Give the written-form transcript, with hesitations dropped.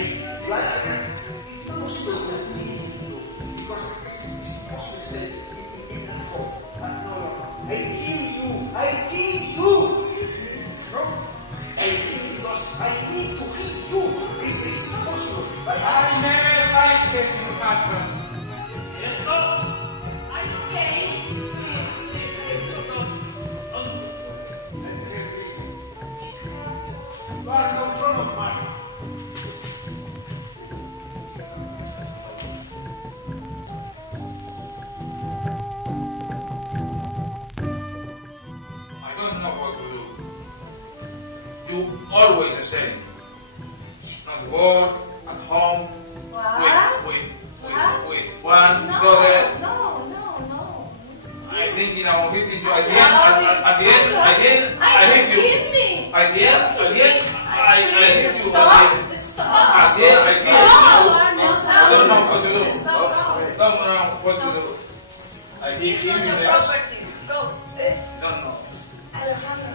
is impossible for me to do because it's impossible to stay in the home. No. I kill you. No? I kill because I need to kill you. It's impossible. I never liked it, your husband. Let's go. Are you okay? You are control of mine. I don't know what to do. You always the same. Not work, at home, with one brother. No. I think of hitting you again. At the end, I hit you. At the end, I hit you. Stop. At the end, I kill you. I don't know what to do. Stop. Don't know what to do. I hit It's him on in your the property. Go. don't know. Alejandro,